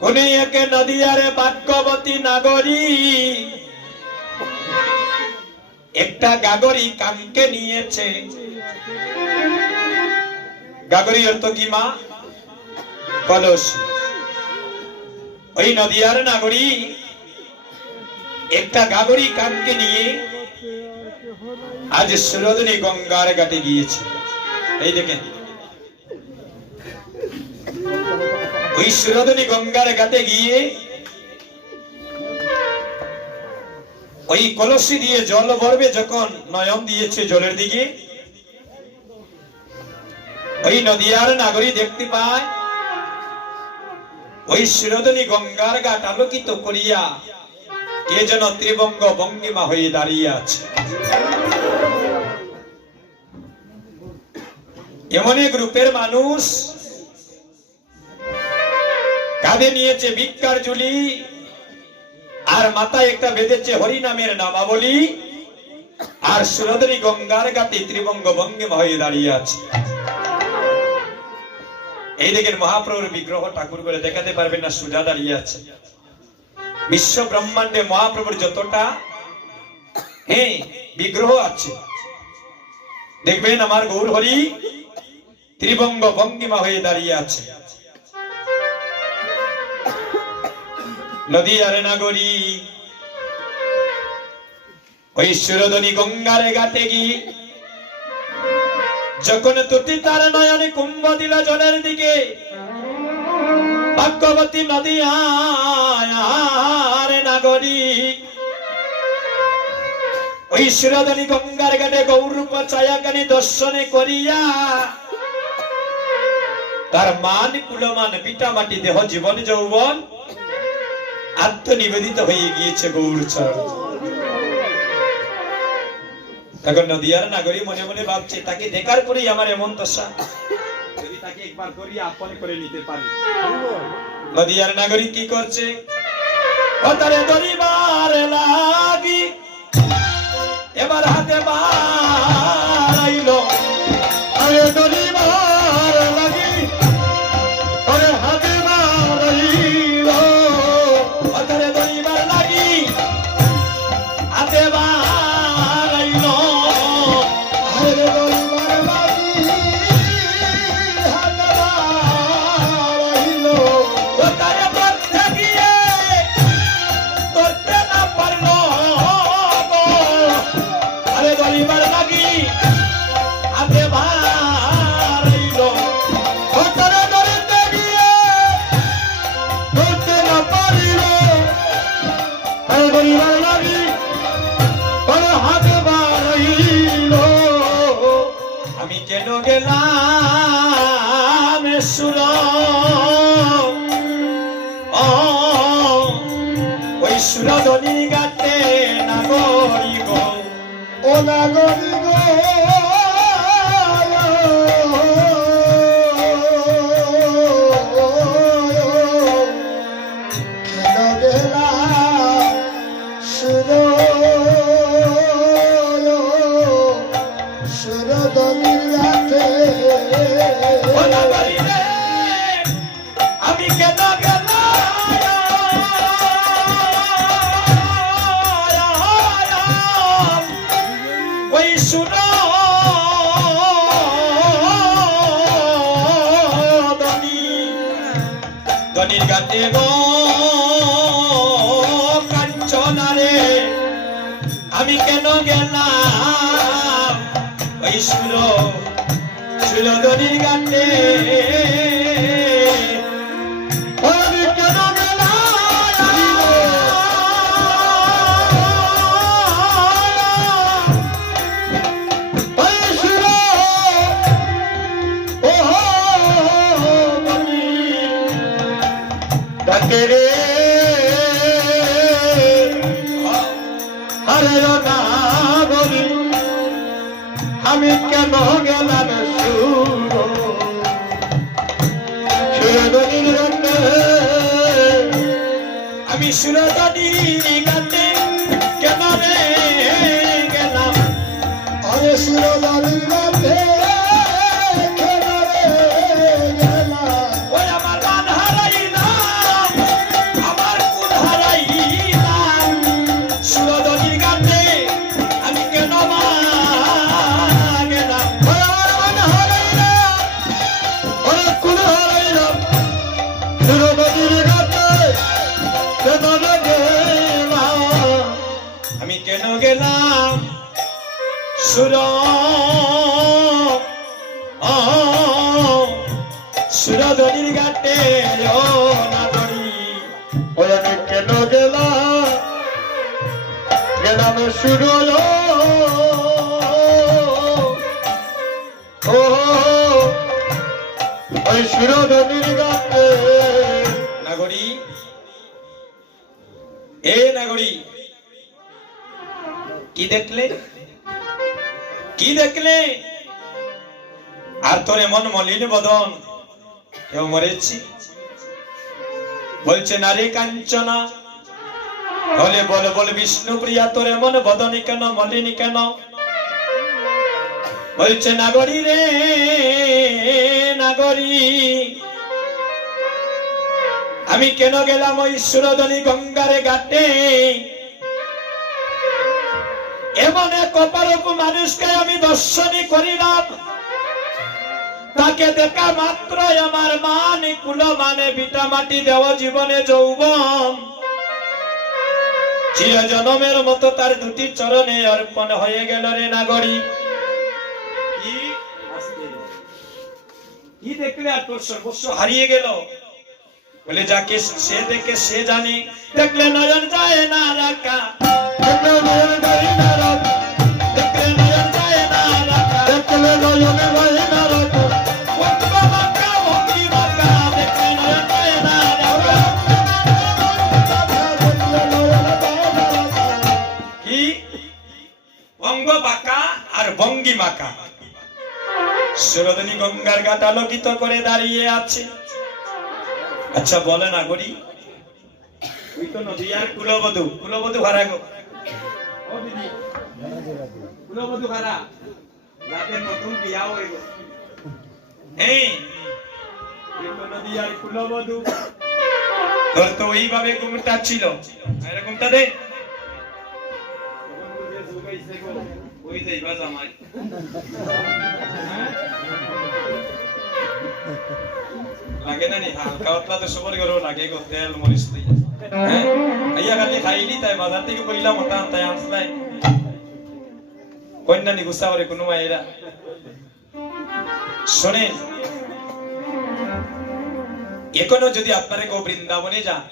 কোনে একে নদিয়ারে ভাগ্যবতী নাগরী একটা গাগরি কানকে নিয়েছে। গাগরি অর্থ কি মা? কলসি। ওই নদিয়ার নাগরী একটা গাগরি কানকে নিয়ে আজ সুরদনী গঙ্গার ঘাটে গিয়েছে। এই দেখেন, ওই সুরদনী গঙ্গার ঘাটে গিয়ে ওই কলসি দিয়ে জল ভরবে, যখন নয়ন দিয়েছে জলের দিকে, ওই নদিয়ার নাগরী দেখতে পায় ওই সুরদনী গঙ্গার ঘাট আলোকিত করিয়া কে যেন ত্রিভঙ্গ ভঙ্গিমা হয়ে দাঁড়িয়ে আছে। এমন এক রূপের মানুষ, কাঁধে নিয়েছে ভিক্ষার ঝুলি আর মাথায় একটা বেঁধেছে হরি নামের নামাবলী, আর সুরদনী গঙ্গার ঘাটে ত্রিভঙ্গ ভঙ্গিমা হয়ে দাঁড়িয়ে আছে। এই দেখেন, মহাপ্রভুর বিগ্রহ ঠাকুর করে দেখাতে পারবেন না, সোজা দাঁড়িয়ে আছে। বিশ্ব ব্রহ্মাণ্ডে মহাপ্রভুর যতটা বিগ্রহ আছে, দেখবেন আমার গৌর হরি ত্রিভঙ্গ ভঙ্গিমা হয়ে দাঁড়িয়ে আছে। নদিয়ার নাগরী ওই সুরদনী গঙ্গার ঘাটে গিয়ে যখন তুতি তার নয়নে কুম্ভ দিল জলের দিকে, ভাগ্যবতী নদিয়ার নাগরী ওই সুরদনী গঙ্গার ঘাটে গৌরূপ ছায়াখানি দর্শনে করিয়া তার মান কুলমান পিতা মাটি দেহ জীবন যৌবন আত্মনিবেদিত হয়ে গিয়েছে গৌর চরণ। তখন নদিয়ার নাগরী মনে মনে ভাবছে, তাকে দেখার পরেই আমার এমন দশা, যদি তাকে একবার করি আপন করে নিতে পারি। নদিয়ার নাগরী কি করছে? ও তারে ধরিবার লাগি এবার হাতে বাড়াইলো, আরে ধরিবার লাগি ওরে হাতে বাড়াইলো, ও তারে ধরিবার লাগি হাতে বাড়াইলো, আরে ধরিবার লাগি হাতে বাড়াইলো, ও তারে ধরতে গিয়ে ধরতে না পারলো, আরে ধরিবার লাগি হাতে বাড়াইলো, ও তারে ধরতে গিয়ে ধরতে না পারিল, আরে ধরিবার লাগি হাতে বাড়াইল। আমি কেন গেলাম সুর ওই সুরদনী ঘাটে নাগরী গো, ও নাগরী গো, কেন গেলাম সুরদনীর ঘাটে, ও নাগরী রে, আমি কেন গেলাম ওই সুরদনীর ঘাটে গো কাঞ্চনারে, আমি কেন গেলাম ওই সুরদনীর ঘাটে, আমি কেন গেলাম ওই সুরদনীর ঘাটে রে, আরে নাগরী আমি কেন গেলাম সুরদনীর ঘাটে, আমি সুরদনীর ঘাটে কেন রে গেলাম, আরে সুরদনীর ঘাটে কেন রে গেলাম সুর সুরধনির ঘাটে ও নাগরী ওই আমি কেন গেলাম সুর ওই সুরধনির গাতে নাগরী এ নাগরী কি দেখলে কি দেখলে আর তোর এমন মলিন বদন কেউ মরেছি বলছে নারী কাঞ্চনা বলে বল বল বিষ্ণু প্রিয়া তোর এমন বদনি কেন মলিনী কেন বলছে নাগরী রে নাগরী আমি কেন গেলাম ওই সুরধনী গঙ্গারে ঘাটে এমন এক অপারক মানুষকে আমি দর্শনই করিলাম তাকে দেখা মাত্র আমার মান কুল মানে বিটা মাটি দেওয়া জীবনে যৌবন চির জনমের মতো তার দুটি চরণে অর্পণ হয়ে গেল রে নাগরী কি দেখলে আর তোর সর্বস্ব হারিয়ে গেল বলে যাকে সে দেখে সে জানে দেখলে নয়ন যায় না রাখা দেখলে নয়ন যায় না রাখা দেখলে নয়ন যায় না রাখা দেখলে নয়ন যায় না রাখা বঙ্গা বাঁকা ভঙ্গি বাঁকা দেখলে নয়ন যায় না রাখা কি অঙ্গ বাঁকা আর ভঙ্গি বাঁকা সুরধনী গঙ্গার ঘাট আলোকিত করে দাঁড়িয়ে আছে আচ্ছা বলে নাগরী তুই তো নদিয়ার কুলবধূ কুলবধূ ভাড়া গো ও দিদি কুলবধূ ভাড়া যাদের নতুন বিয়া হয়ে গো হ্যাঁ তুই তো নদিয়ার কুলবধূ তোর তো ওইভাবে ঘুমটা ছিল এরকমটা দে ওই যাইবা জামাই লাগে না নি হালকা পাতলা তো সবার ঘরেও লাগে গো তেল মরিচ দিয়ে হ্যাঁ আইয়া খালি খাইলি তাই বাজার থেকে কইলাম ওটা তাই আসলাই কন্যা নি গুসা করে কোনো মায়েরা শোনেন এখনো যদি আপনারা গো বৃন্দাবনে যান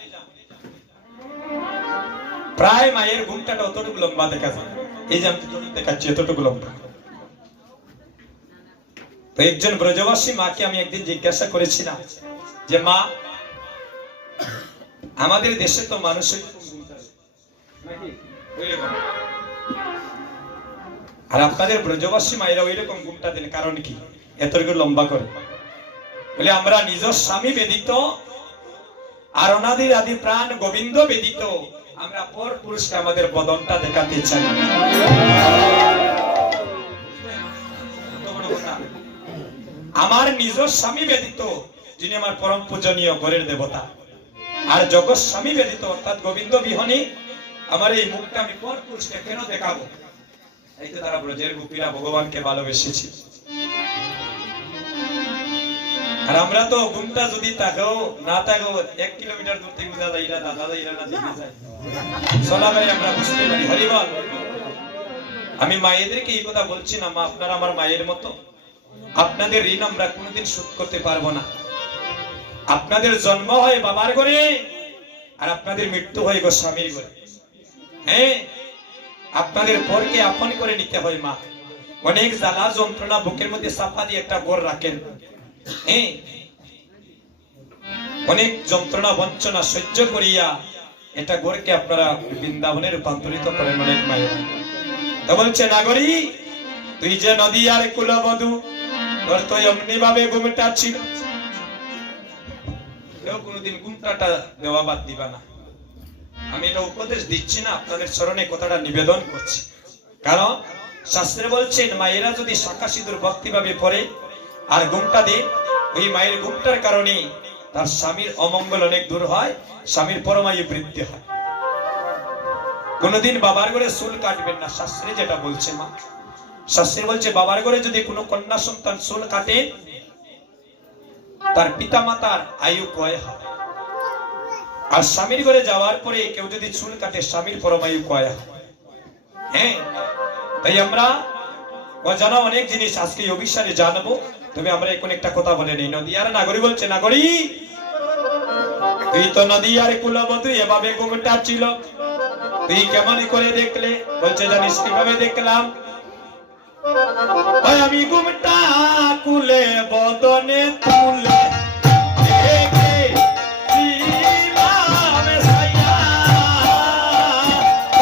প্রায় মায়ের ঘুমটাটা অতটুকু লম্বা দেখা যায় এই যে আমি দেখাচ্ছি এতটুকু লম্বা তো একজন ব্রজবাসী মাকে আমি একদিন জিজ্ঞাসা করেছিলাম যে মা আমাদের দেশে তো মানুষের আর আপনাদের ব্রজবাসী মায়েরা ওই রকম ঘুমটা দেন কারণ কি এতটুকু লম্বা করে বলে আমরা নিজের স্বামী বেদিত আর অনাদির আদি প্রাণ গোবিন্দ বেদিত আমরা পর পুরুষকে আমাদের বদনটা দেখাতে চাই আমার নিজের স্বামী ব্যতীত যিনি আমার পরম পূজনীয় ঘরের দেবতা আর জগৎ স্বামী ব্যতীত অর্থাৎ গোবিন্দ বিহনে আমার এই মুখটা আমি পর পুরুষকে কেন দেখাবো এই তো তারা ব্রজের গোপীরা ভগবানকে ভালোবেসেছি আর আমরা তো ঘুমটা যদি তাকেও না তাকেও 1 কিলোমিটার দূর থেকে বুঝা যায় এরা দাদা এরা না দেখে যায় চলা ভাই আমরা বুঝতে পারি হরিবল আমি মায়েদেরকে এই কথা বলছি না মা আপনারা আমার মায়ের মতো আপনাদের ঋণ আমরা কোনোদিন শোধ করতে পারবো না আপনাদের জন্ম হয় বাবার ঘরে আর আপনাদের মৃত্যু হয় গো স্বামীর ঘরে হ্যাঁ আপনাদের পরকে আপন করে নিতে হয় মা অনেক জ্বালা যন্ত্রণা বুকের মধ্যে চাপা দিয়ে একটা ঘর রাখেন হ্যাঁ অনেক যন্ত্রণা বঞ্চনা সহ্য করিয়া এটা ঘরকে আপনারা বৃন্দাবনে রূপান্তরিত করেন অনেক মায়ের তো বলছে নাগরী তুই যে নদিয়ার কুলবধূ তোর তো এমনি ভাবে ঘুমটা ছিল কেউ কোনোদিন ঘুমটাটা দেওয়া বাদ দিবা না আমি এটা উপদেশ দিচ্ছি না আপনাদের চরণে কথাটা নিবেদন করছি কারণ শাস্ত্রে বলছেন মায়েরা যদি শাখা সিঁদুর ভক্তি ভাবে পড়ে আর ঘুমটা দেয় ওই মায়ের ঘুমটার কারণে তার স্বামীর অমঙ্গল অনেক দূর হয় স্বামীর পরমায়ু বৃদ্ধি হয় কোনদিন বাবার ঘরে চুল কাটবেন না শাস্ত্রে যেটা বলছে মা শাস্ত্রে বলছে বাবার ঘরে যদি কোনো কন্যা সন্তান চুল কাটে তার পিতা মাতার আয়ু ক্ষয় হয় আর স্বামীর ঘরে যাওয়ার পরে কেউ যদি চুল কাটে স্বামীর পরমায়ু ক্ষয় হয় হ্যাঁ, তাই আমরা অজানা অনেক জিনিস আজকে এই অভিসারে জানবো। তবে আমরা এখন একটা কথা বলে নেই। নদিয়ার নাগরী বলছে, নাগরী তুই তো নদিয়ার কুলবধূ, এভাবে ঘুমটা ছিল, তুই কেমন করে দেখলে? বলছে জানিস কিভাবে দেখলাম? ওই আমি ঘুমটা কুলে বদনে তুলে দেখে দিলাম ছায়া।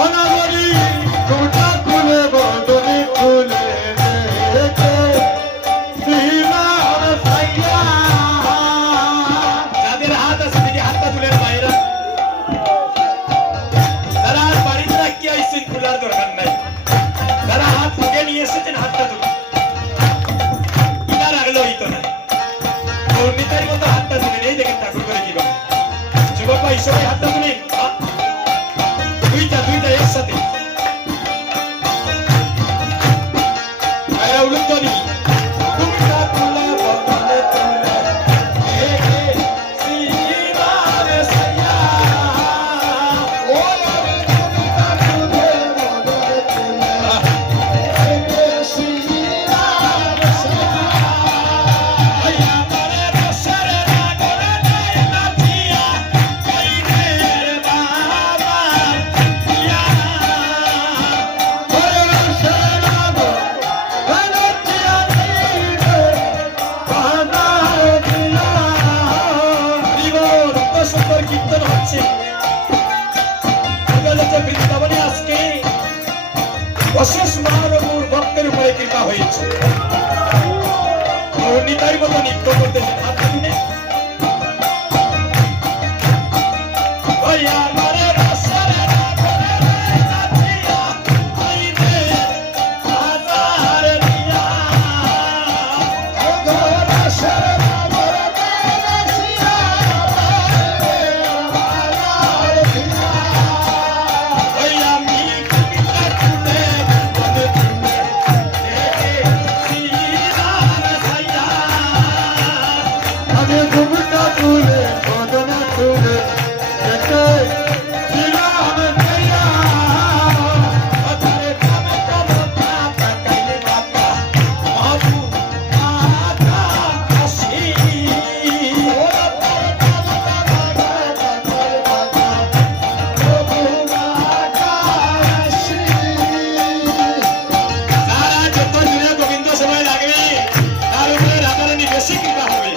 অনাগরি ঘুমটা খুলে বদনে খুলে দেখে দিলাম ছায়া। যাদের হাত আছে দেখি হাতটা তুলে বাইরে। যারা আর বাড়িতে রাখি আইসেন খোলার দরকার নাই। যারা হাত মুখে নিয়ে এসেছেন হাতটা তুলে। ইনার আগলো হইতো না। কর্মীদের মতো হাতটা তুলে নেই, দেখেন ঠাকুর করে কিভাবে। যুবক ভাই সবাই হাতটা তুলে দুইটা একসাথে উলুধ্বনি। ঘুমটা তুলে বদনে তুলে দেখে দিলাম ছায়া। কীর্তন হচ্ছে বৃন্দাবনে। আজকে অশেষ মহাপ্রভুর ভক্তের উপরে কৃপা হয়েছে। নিতাই মতো নৃত্য করতেছে হাতটা তুলে। ওই আমারে রসরে রাগরে নাচিয়া আইনে হাজার দিয়া। রসরে রাগরে নাচিয়া ওই আমি কবিতা তুলে বদনে তুলে দেখে দিলাম ছায়া। আমি ঘুমটা খুলে বদনে খুলে দেখে দিলাম ছায়া। ওধারে কামে কামতা তাকাইলে বাবা মাবু মাতা আসি। যারা যত দূরে গোবিন্দ সেবায় লাগবে তার উপরে রাধারানী বেশি কৃপা হবে।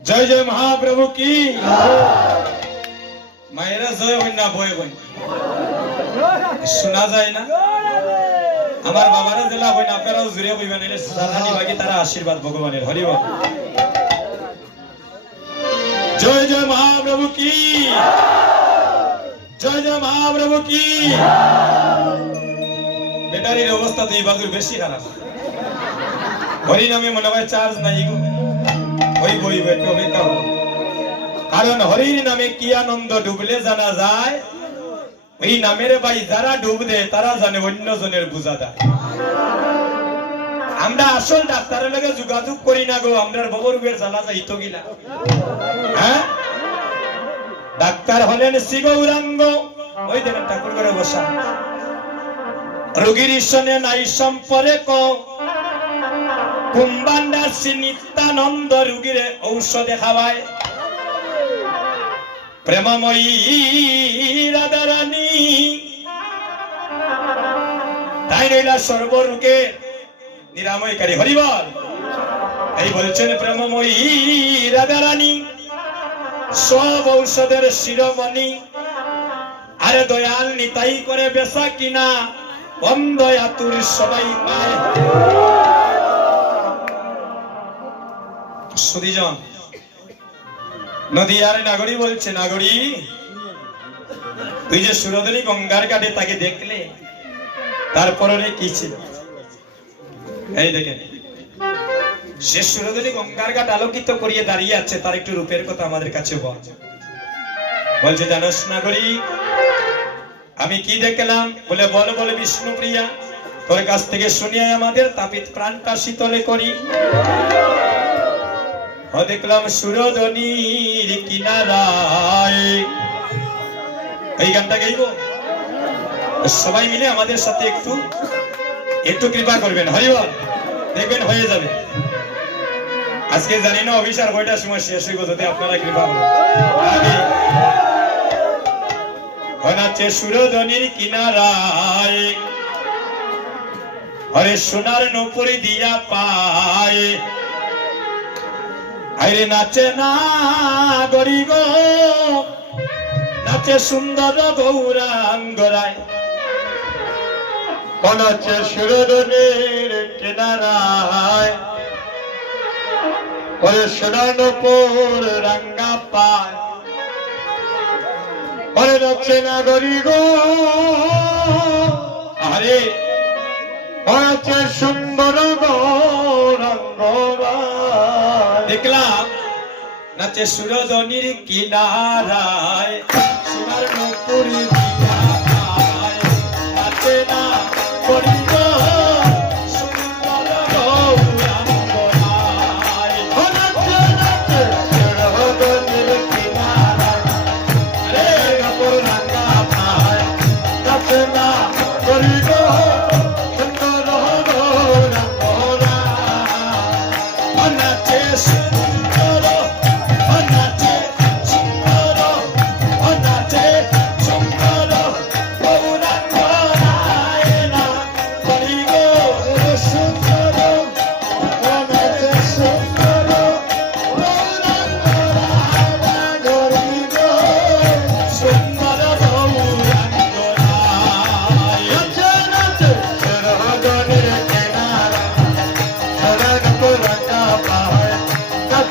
জয় জয় মহাপ্রভু কি মায়েরা জয় হই না বয় বই শোনা যায় না আমার বাবারা জেলা হই না আপনারাও জুড়ে বইবেন এলে সাধানি বাকি তারা আশীর্বাদ ভগবানের হরি বল জয় জয় মহাপ্রভু কি জয় জয় মহাপ্রভু কি ব্যাটারির অবস্থা দুই বাজুর বেশি খারাপ হরি নামে মনে হয় চার্জ নাই গো ওই বই একটু অপেক্ষা হলো কারণ হরির নামে কি আনন্দ ডুবলে জানা যায় ওই নামের ভাই যারা ডুব দেয় তারা জানে অন্য জনের বুঝা দেয় আমরা আসল ডাক্তারের লগে যোগাযোগ করি না গো আমরা ববরুগের জানা যাই তো গিলা হ্যাঁ ডাক্তার হলেন শ্রী গৌরাঙ্গ ওই দেখেন ঠাকুর করে বসা রোগীর সনে নাই সম্পর্ক কুম্বান্ডা শ্রী নিত্যানন্দ রোগীরে ঔষধে খাওয়ায় প্রেমময়ী রাধারানী তাই রইলা সর্বরোগে নিরাময়কারী হরিবল এই বলছেন প্রেমময়ী রাধারানী সব ঔষধের শিরোমণি আরে দয়াল নিতাই করে বেচা কিনা বন্ধ আতুর সবাই পায় সুদীজন নদীয়ার নাগরী বলছে নাগরী তুই যে সুরধনী গঙ্গার ঘাটে তাকে দেখলে তারপরে কি ছিল এই দেখেন সে সুরধনী গঙ্গার ঘাট আলোকিত করিয়ে দাঁড়িয়ে আছে তার একটু রূপের কথা আমাদের কাছে বলছে জানোস নাগরী আমি কি দেখলাম বলে বল বলে বিষ্ণুপ্রিয়া তোর কাছ থেকে শুনিয়ে আমাদের তাপিত প্রাণটা শীতলে করি দেখলাম সুরধনীর কিনারায় এই গানটা গাইব সবাই মিলে আমাদের সাথে একটু একটু কৃপা করবেন হরিবল দেখবেন হয়ে যাবে আজকে জানি না অভিসার কয়টার সময় শেষ হইব যদি আপনারা কৃপা করবেন নাচে সুরধনীর কিনারায় হরে সোনার নপুরি দিয়া পায় আরে নাচে না গরিব নাচে সুন্দর গৌরাঙ্গরায় নাচে সুরধনীর কিনারায় ওরে সোনানপুর রাঙ্গা পায় ওরে নাচে না গরিব আরে নাচে সুন্দর গৌরাঙ্গরায় দেখলাম নাচে সুরধনীর কিনারায় সোনার নপুরি দিয়া পায় নাচে না গরিব সুন্দর গৌরাঙ্গরায় নাচে নাচে সুরধনীর কিনারায় আরে নপুর রাঙ্গা পায় নাচে না গরিব সুন্দর গৌরাঙ্গরায় নাচে সুন্দর নাচে সুন্দর নাচে সুন্দর গৌরাঙ্গরায় না গরিব সুন্দর নাচে সুন্দর গৌরাঙ্গরায় গরিব সুন্দর গৌরাঙ্গরায় নাচে নাচে সুরধনীর কিনারায় সোনানপুর রাঙ্গা পায় নাচে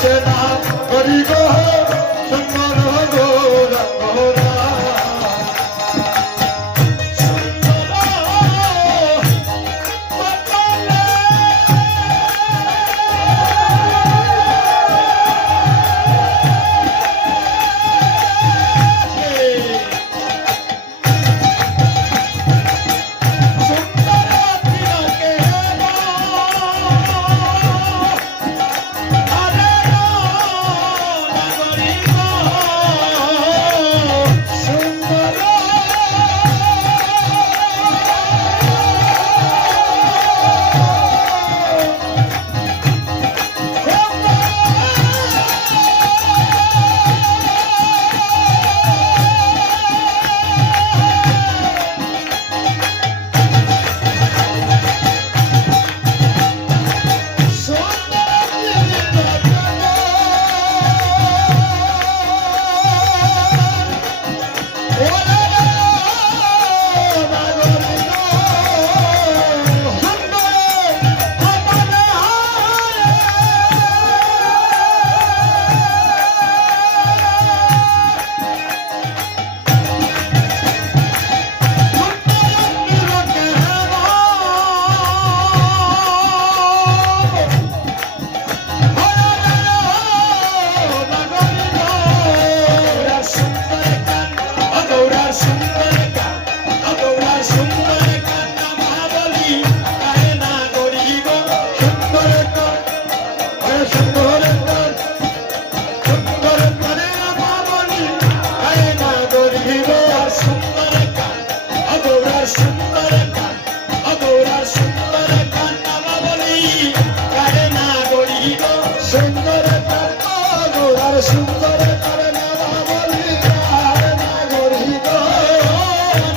সুন্দর তার নামাবলী তার নাগরী গো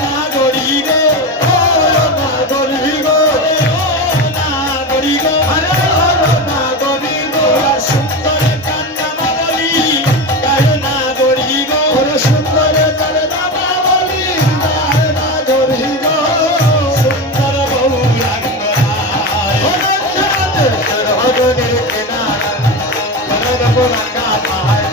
নাগরী গো নাগরী গো নাগরী গো আরে নাগরী গো সুন্দর কান্না বলি গায় নাগরী গো ওরে সুন্দর তার নামাবলী তার নাগরী গো সুন্দর বহু রঙ্গরায় ভগনের কেনারা ভগবান গামায়